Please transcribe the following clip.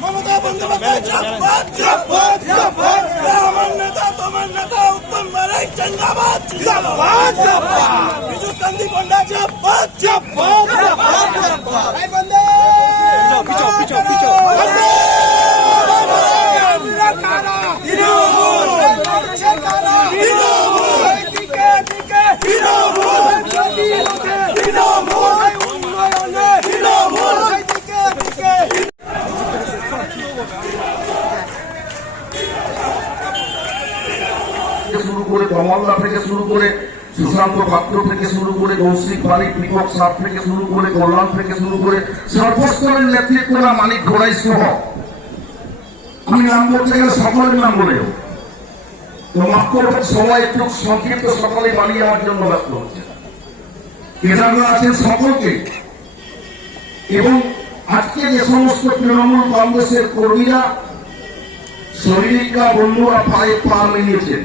মমতা বন্দ্যোপাধ্যায় আমার নেতা তোমার নেতা উত্তম বিজু পন্ডা পিছো পিছো পিছো বন্দে তৃণমূল তৃণমূল তৃণমূল তৃণমূল তৃণমূল থেকে শুরু করে কমলদা থেকে শুরু করে সুশান্ত পাত্র থেকে শুরু করে কৌশিক বাড়ি দীপক সার থেকে শুরু করে কল্যাণ থেকে শুরু করে সর্বস্তরের নেতৃত্বরা মানিক ঘোড়াই সহ। আমি নাম বলতে সকলের নাম বলেও সময় একটু সংক্ষিপ্ত সকলে বাড়িয়ে আমার জন্য ব্যস্ত হচ্ছে। এনারা আছেন সকলকে এবং আজকে যে সমস্ত তৃণমূল কংগ্রেসের কর্মীরা শরীরিকা বন্ধুরা পায়ে পা মিলিয়েছেন